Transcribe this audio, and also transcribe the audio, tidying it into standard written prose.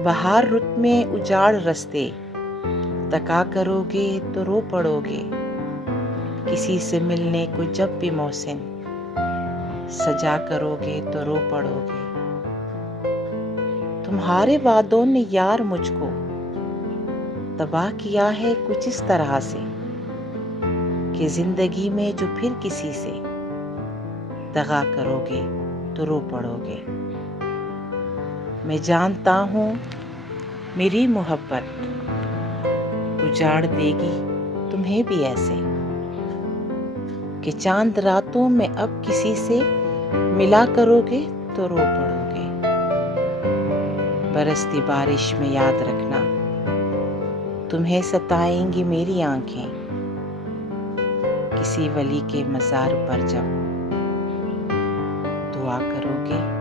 बहार रुत में उजाड़ रस्ते, तका करोगे तो रो पड़ोगे। किसी से मिलने को जब भी मोहसिन, सजा करोगे तो रो पड़ोगे। तुम्हारे वादों ने यार मुझको तबाह किया है कुछ इस तरह से, कि जिंदगी में जो फिर किसी से दगा करोगे तो रो पड़ोगे। मैं जानता हूँ मेरी मोहब्बत उजाड़ देगी तुम्हें भी ऐसे, कि चांद रातों में अब किसी से मिला करोगे तो रो पड़ोगे। बरसती बारिश में याद रखना, तुम्हें सताएंगी मेरी आंखें, किसी वली के मज़ार पर जब दुआ करोगे